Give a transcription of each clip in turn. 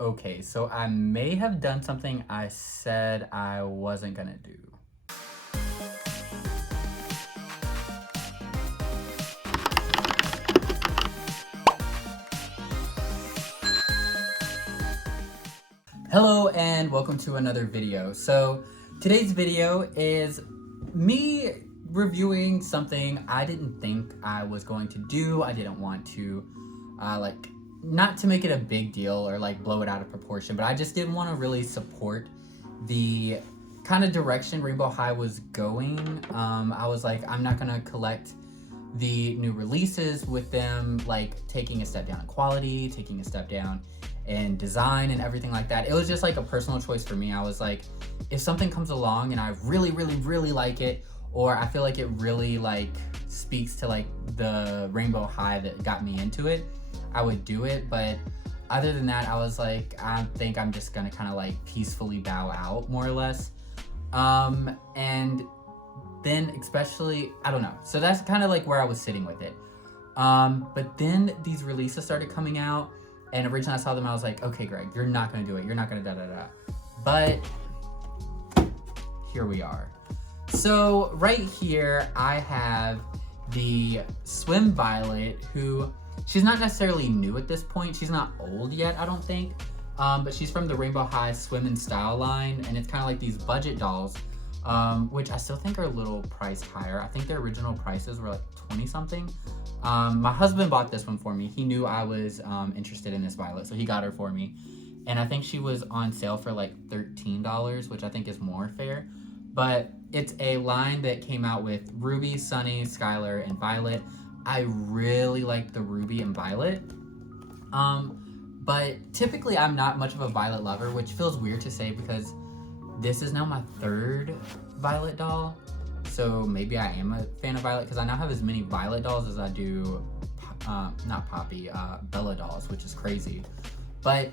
Okay, so I may have done something I said I wasn't gonna do. Hello and welcome to another video. So today's video is me reviewing something I didn't think I was going to do. I didn't want to not to make it a big deal or like blow it out of proportion, but I just didn't want to really support the kind of direction Rainbow High was going. I was like, I'm not gonna collect the new releases with them like taking a step down in quality, taking a step down in design and everything like that. It was just like a personal choice for me. I was like, if something comes along and I really like it, or I feel like it really like speaks to like the Rainbow High that got me into it, I would do it. But other than that, I was like, I think I'm just gonna kind of like peacefully bow out more or less. And then especially, I don't know. So that's kind of like where I was sitting with it. But then these releases started coming out, and originally I saw them, I was like, okay, Greg, you're not gonna do it. You're not gonna da-da-da. But here we are. So right here, I have the Swim Violet, who, she's not necessarily new at this point. She's not old yet, I don't think. But she's from the Rainbow High Swim and Style line, and it's kind of like these budget dolls, which I still think are a little priced higher. I think their original prices were like 20 something. My husband bought this one for me. He knew I was interested in this Violet, so he got her for me. And I think she was on sale for like $13, which I think is more fair. But it's a line that came out with Ruby, Sunny, Skylar, and Violet. I really like the Ruby and Violet. But typically I'm not much of a Violet lover, which feels weird to say because this is now my third Violet doll. So maybe I am a fan of Violet because I now have as many Violet dolls as I do, not Poppy, Bella dolls, which is crazy. But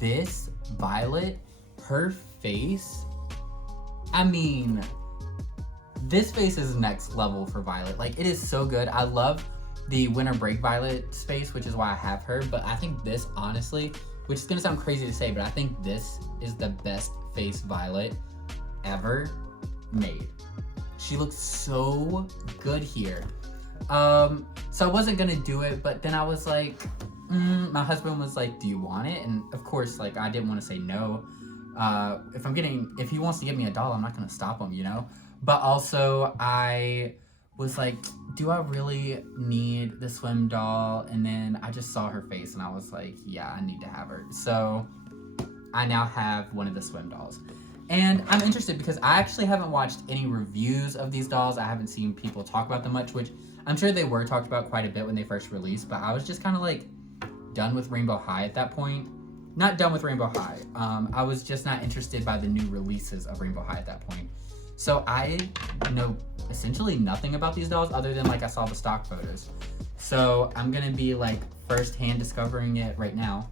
this Violet, her face, I mean, this face is next level for Violet. Like, it is so good. I love the Winter Break Violet face, which is why I have her. But I think this, honestly, which is gonna sound crazy to say, but I think this is the best face Violet ever made. She looks so good here. So I wasn't gonna do it, but then I was like, my husband was like, do you want it? And of course, like, I didn't want to say no. If he wants to give me a doll, I'm not gonna stop him, you know? But also I was like, do I really need the swim doll? And then I just saw her face and I was like, yeah, I need to have her. So I now have one of the swim dolls. And I'm interested because I actually haven't watched any reviews of these dolls. I haven't seen people talk about them much, which I'm sure they were talked about quite a bit when they first released, but I was just kind of like done with Rainbow High at that point. Not done with Rainbow High. I was just not interested by the new releases of Rainbow High at that point. So I know essentially nothing about these dolls other than like I saw the stock photos. So I'm gonna be like firsthand discovering it right now.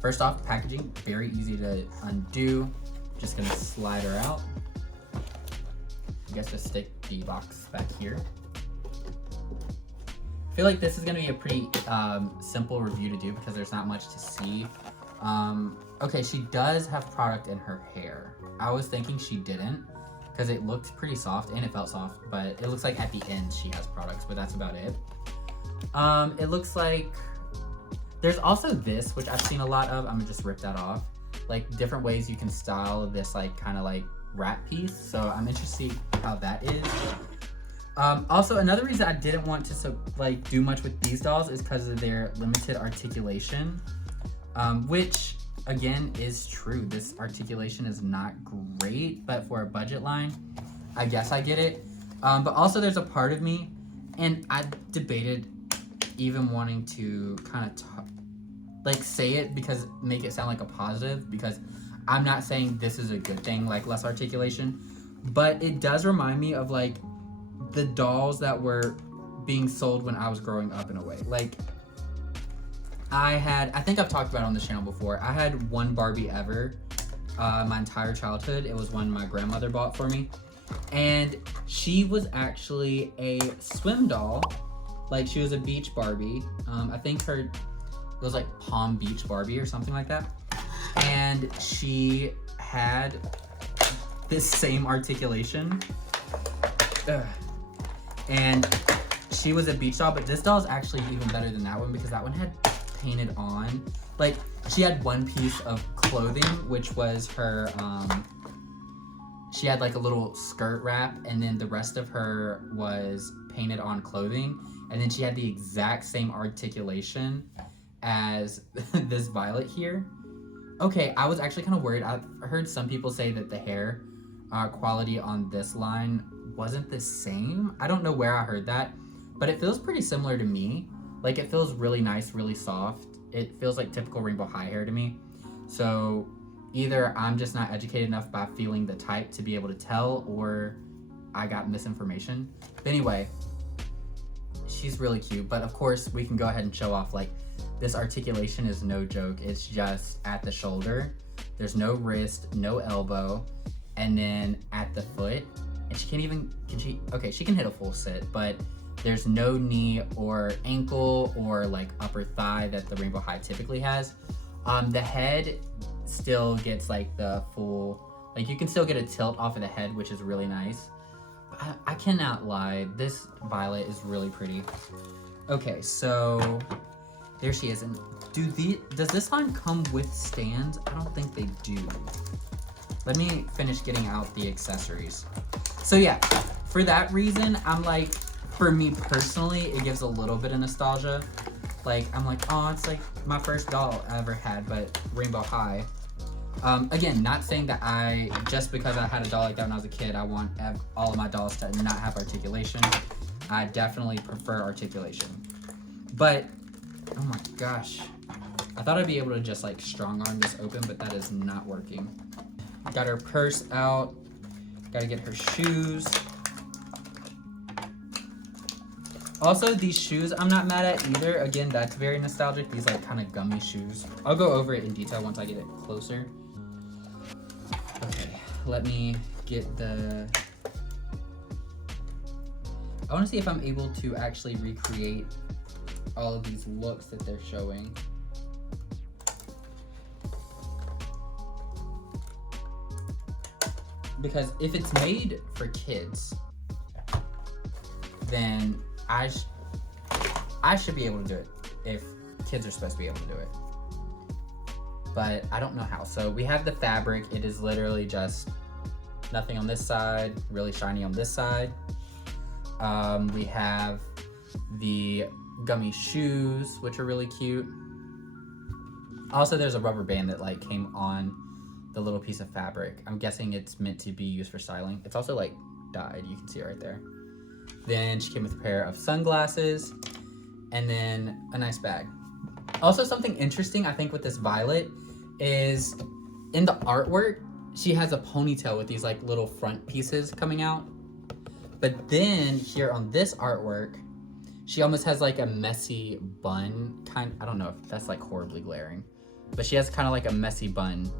First off, packaging, very easy to undo. Just gonna slide her out. I guess just stick the box back here. I feel like this is gonna be a pretty simple review to do because there's not much to see. Okay, she does have product in her hair. I was thinking she didn't because it looked pretty soft and it felt soft, but it looks like at the end she has products, but that's about it. It looks like there's also this, which I've seen a lot of. I'm gonna just rip that off. Like different ways you can style this like kind of like wrap piece. So I'm interested to see how that is. Also, another reason I didn't want to like do much with these dolls is because of their limited articulation, which again is true. This articulation is not great, but for a budget line, I guess I get it. But also there's a part of me, and I debated even wanting to kind of like say it because make it sound like a positive, because I'm not saying this is a good thing, like less articulation, but it does remind me of like the dolls that were being sold when I was growing up in a way. Like I think I've talked about it on this channel before. I had one Barbie ever my entire childhood. It was one my grandmother bought for me. And she was actually a swim doll. Like she was a beach Barbie. I think her was like Palm Beach Barbie or something like that. And she had this same articulation. Ugh. And she was a beach doll, but this doll is actually even better than that one because that one had painted on. Like, she had one piece of clothing, which was her, she had like a little skirt wrap, and then the rest of her was painted on clothing. And then she had the exact same articulation as this Violet here. Okay, I was actually kind of worried. I've heard some people say that the hair quality on this line wasn't the same. I don't know where I heard that, but it feels pretty similar to me. Like, it feels really nice, really soft. It feels like typical Rainbow High hair to me. So either I'm just not educated enough by feeling the type to be able to tell, or I got misinformation. But anyway, she's really cute. But of course, we can go ahead and show off, like, this articulation is no joke. It's just at the shoulder. There's no wrist, no elbow, and then at the foot. And she can't even, okay, she can hit a full sit, but there's no knee or ankle or like upper thigh that the Rainbow High typically has. The head still gets like the full, like, you can still get a tilt off of the head, which is really nice. I cannot lie, this Violet is really pretty. Okay, so there she is. And does this line come with stands? I don't think they do. Let me finish getting out the accessories. So yeah, for that reason, I'm like, for me personally, it gives a little bit of nostalgia. Like, I'm like, oh, it's like my first doll I ever had, but Rainbow High. Again, not saying that just because I had a doll like that when I was a kid, I want all of my dolls to not have articulation. I definitely prefer articulation. But, oh my gosh. I thought I'd be able to just like strong arm this open, but that is not working. Got her purse out. Gotta get her shoes. Also, these shoes I'm not mad at either. Again, that's very nostalgic. These like kind of gummy shoes. I'll go over it in detail once I get it closer. Okay, let me get the... I want to see if I'm able to actually recreate all of these looks that they're showing. Because if it's made for kids, then I should be able to do it if kids are supposed to be able to do it. But I don't know how. So we have the fabric. It is literally just nothing on this side, really shiny on this side. We have the gummy shoes, which are really cute. Also, there's a rubber band that like came on the little piece of fabric. I'm guessing it's meant to be used for styling. It's also like dyed. You can see it right there. Then she came with a pair of sunglasses and then a nice bag. Also, something interesting I think with this Violet is in the artwork, she has a ponytail with these like little front pieces coming out. But then here on this artwork, she almost has like a messy bun kind. I don't know if that's like horribly glaring, but she has kind of like a messy bun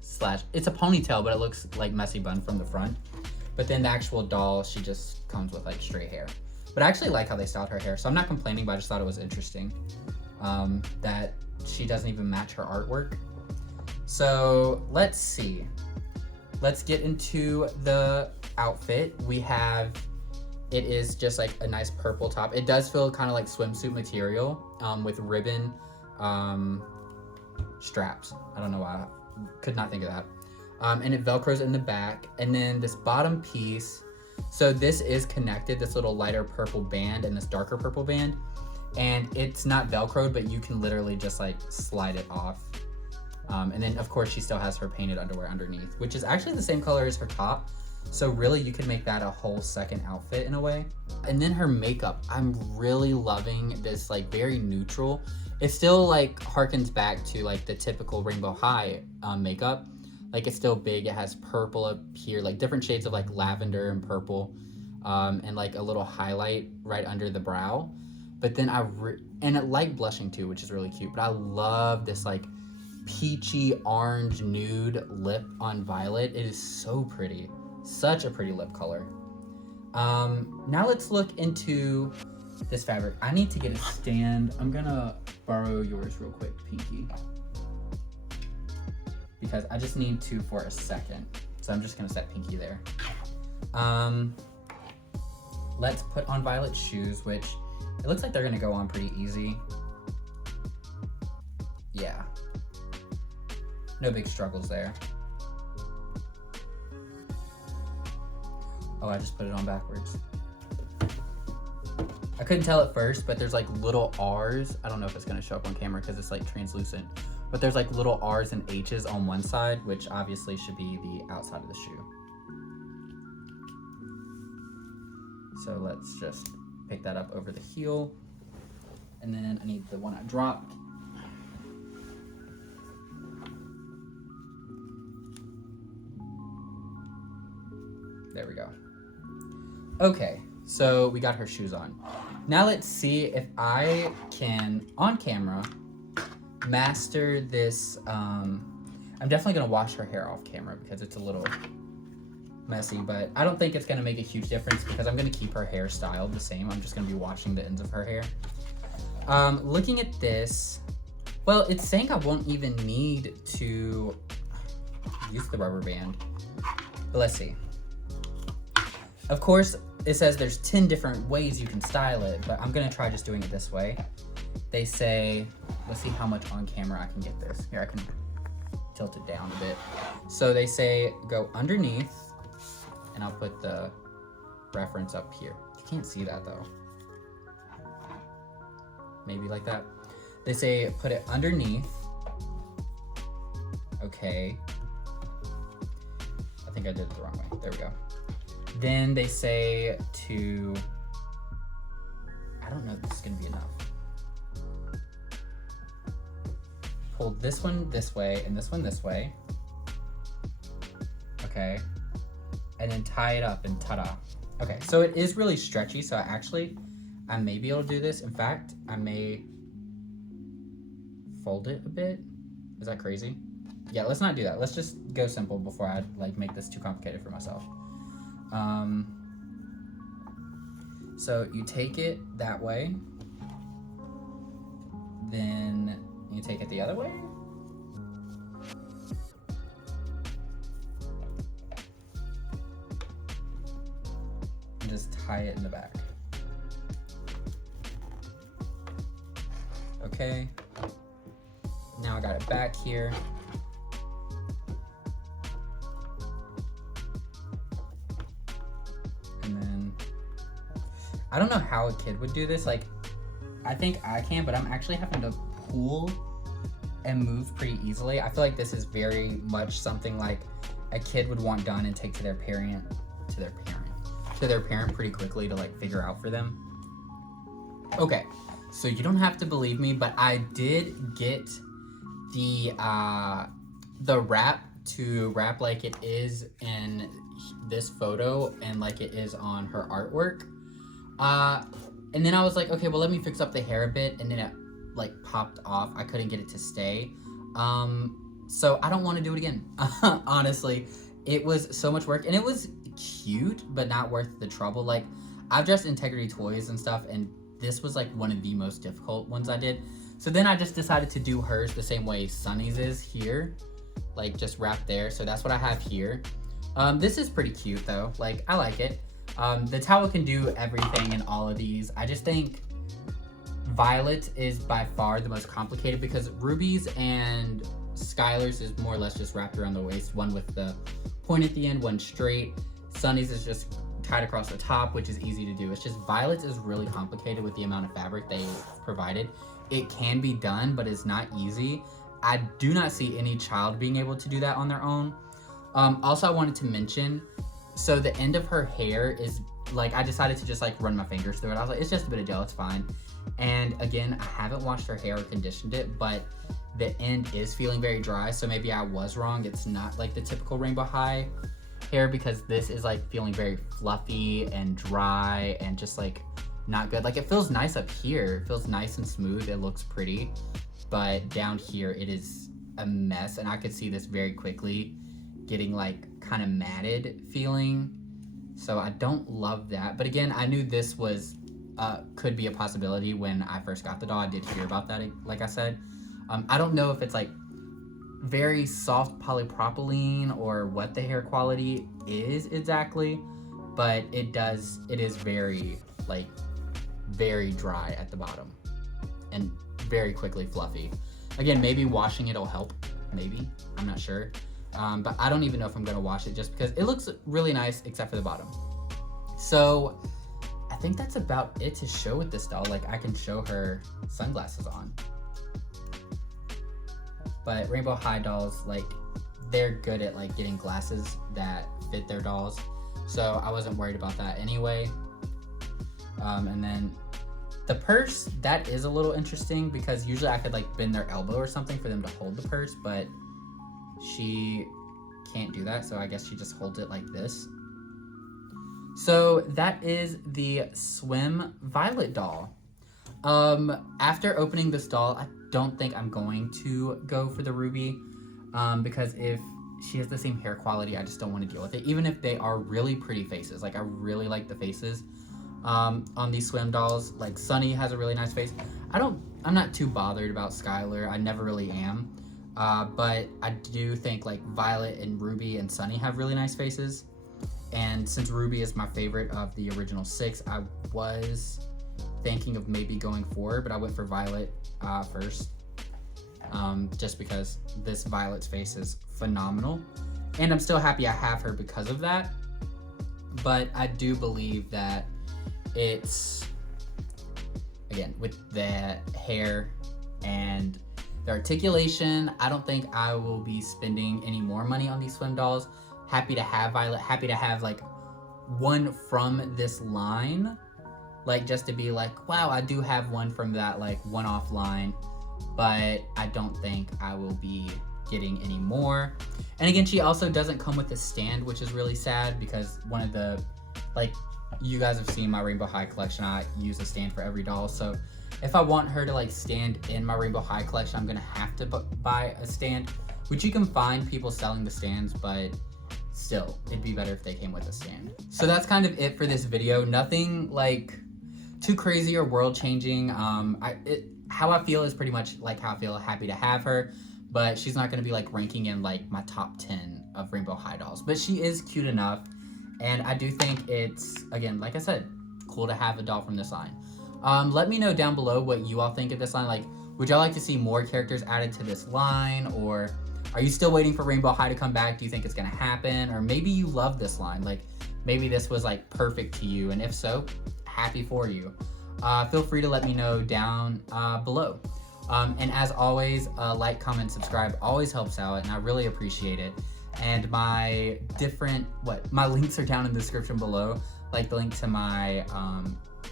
slash, it's a ponytail, but it looks like messy bun from the front. But then the actual doll, she just comes with like straight hair. But I actually like how they styled her hair, so I'm not complaining, but I just thought it was interesting that she doesn't even match her artwork. So let's see. Let's get into the outfit. We have, it is just like a nice purple top. It does feel kind of like swimsuit material with ribbon straps. I don't know why, could not think of that. And it Velcros in the back. And then this bottom piece, so this is connected, this little lighter purple band and this darker purple band. And it's not Velcroed, but you can literally just like slide it off. And then of course she still has her painted underwear underneath, which is actually the same color as her top. So really you could make that a whole second outfit in a way. And then her makeup, I'm really loving this like very neutral. It still like harkens back to like the typical Rainbow High makeup. Like it's still big, it has purple up here, like different shades of like lavender and purple, and like a little highlight right under the brow. But then and it like blushing too, which is really cute. But I love this like peachy orange nude lip on Violet. It is so pretty, such a pretty lip color. Now let's look into this fabric. I need to get a stand. I'm gonna borrow yours real quick, Pinky. Because I just need to for a second. So I'm just gonna set Pinky there. Let's put on Violet's shoes, which it looks like they're gonna go on pretty easy. Yeah. No big struggles there. Oh, I just put it on backwards. I couldn't tell at first, but there's like little R's. I don't know if it's gonna show up on camera because it's like translucent, but there's like little R's and H's on one side, which obviously should be the outside of the shoe. So let's just pick that up over the heel. And then I need the one I dropped. There we go. Okay, so we got her shoes on. Now let's see if I can, on camera, master this. I'm definitely gonna wash her hair off camera because it's a little messy, but I don't think it's gonna make a huge difference because I'm gonna keep her hair styled the same. I'm just gonna be washing the ends of her hair. Looking at this, well, it's saying I won't even need to use the rubber band, but let's see. Of course, it says there's 10 different ways you can style it, but I'm gonna try just doing it this way. They say, let's see how much on camera I can get this. Here, I can tilt it down a bit. So they say go underneath, and I'll put the reference up here. You can't see that though. Maybe like that. They say put it underneath. Okay. I think I did it the wrong way. There we go. Then they say to, I don't know if this is gonna be enough. Pull this one this way and this one this way. Okay. And then tie it up and ta-da. Okay, so it is really stretchy, so I may be able to do this. In fact, I may fold it a bit. Is that crazy? Yeah, let's not do that. Let's just go simple before I like make this too complicated for myself. So you take it that way, then you take it the other way. And just tie it in the back. Okay. Now I got it back here. And then, I don't know how a kid would do this. Like, I think I can, but I'm actually having to pull and move pretty easily. I feel like this is very much something like a kid would want done and take to their parent pretty quickly to like figure out for them. Okay, so you don't have to believe me, but I did get the wrap to wrap like it is in this photo and like it is on her artwork. And then I was like, okay, well, let me fix up the hair a bit, and then it like popped off. I couldn't get it to stay. So I don't want to do it again. Honestly, it was so much work, and it was cute, but not worth the trouble. Like, I've dressed Integrity Toys and stuff, and this was like one of the most difficult ones I did. So then I just decided to do hers the same way Sunny's is here, like just wrapped there. So that's what I have here. This is pretty cute though. Like, I like it. The towel can do everything in all of these. I just think Violet is by far the most complicated because Ruby's and Skylar's is more or less just wrapped around the waist, one with the point at the end, one straight. Sunny's is just tied across the top, which is easy to do. It's just Violet's is really complicated with the amount of fabric they provided. It can be done, but it's not easy. I do not see any child being able to do that on their own. Also, I wanted to mention, so the end of her hair is like, I decided to just like run my fingers through it. I was like, it's just a bit of gel, it's fine. And again, I haven't washed her hair or conditioned it, but the end is feeling very dry. So maybe I was wrong. It's not like the typical Rainbow High hair because this is like feeling very fluffy and dry and just like not good. Like, it feels nice up here. It feels nice and smooth. It looks pretty, but down here it is a mess. And I could see this very quickly getting like kind of matted feeling. So I don't love that. But again, I knew this was could be a possibility. When I first got the doll, I did hear about that, like I said. I don't know if it's like very soft polypropylene or what the hair quality is exactly, but it is very, like, very dry at the bottom and very quickly fluffy. Again, maybe washing it'll help, maybe, I'm not sure. But I don't even know if I'm gonna wash it, just because it looks really nice except for the bottom. So I think that's about it to show with this doll. Like, I can show her sunglasses on. But Rainbow High dolls, like, they're good at like getting glasses that fit their dolls. So I wasn't worried about that anyway. And then the purse, that is a little interesting, because usually I could like bend their elbow or something for them to hold the purse, but she can't do that. So I guess she just holds it like this. So that is the Swim Violet doll. After opening this doll, I don't think I'm going to go for the Ruby, because if she has the same hair quality, I just don't want to deal with it, even if they are really pretty faces. Like, I really like the faces on these Swim dolls. Like, Sunny has a really nice face. I'm not too bothered about Skylar. I never really am. But I do think like Violet and Ruby and Sunny have really nice faces. And since Ruby is my favorite of the original 6, I was thinking of maybe going 4, but I went for Violet first, just because this Violet's face is phenomenal, and I'm still happy I have her because of that. But I do believe that it's, again, with the hair and the articulation, I don't think I will be spending any more money on these Swim dolls. Happy to have Violet, happy to have like one from this line, like just to be like, wow, I do have one from that like one-off line, but I don't think I will be getting any more. And again, she also doesn't come with a stand, which is really sad, because one of the, like, you guys have seen my Rainbow High collection, I use a stand for every doll. So if I want her to like stand in my Rainbow High collection, I'm gonna have to buy a stand, which you can find people selling the stands, but still, it'd be better if they came with a stand. So that's kind of it for this video. Nothing like too crazy or world changing. How I feel is pretty much like how I feel, happy to have her, but she's not gonna be like ranking in like my top 10 of Rainbow High dolls, but she is cute enough. And I do think it's, again, like I said, cool to have a doll from this line. Let me know down below what you all think of this line. Like, would y'all like to see more characters added to this line, or are you still waiting for Rainbow High to come back? Do you think it's gonna happen? Or maybe you love this line, like maybe this was like perfect to you, and if so, happy for you. Feel free to let me know down below. And as always, like, comment, subscribe always helps out, and I really appreciate it. And my links are down in the description below, like the link to my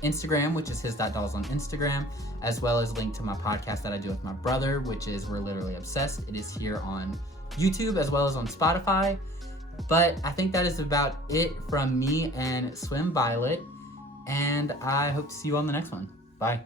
Instagram, which is his.dolls on Instagram, as well as link to my podcast that I do with my brother, which is We're Literally Obsessed. It is here on YouTube as well as on Spotify. But I think that is about it from me and Swim Violet, and I hope to see you on the next one. Bye.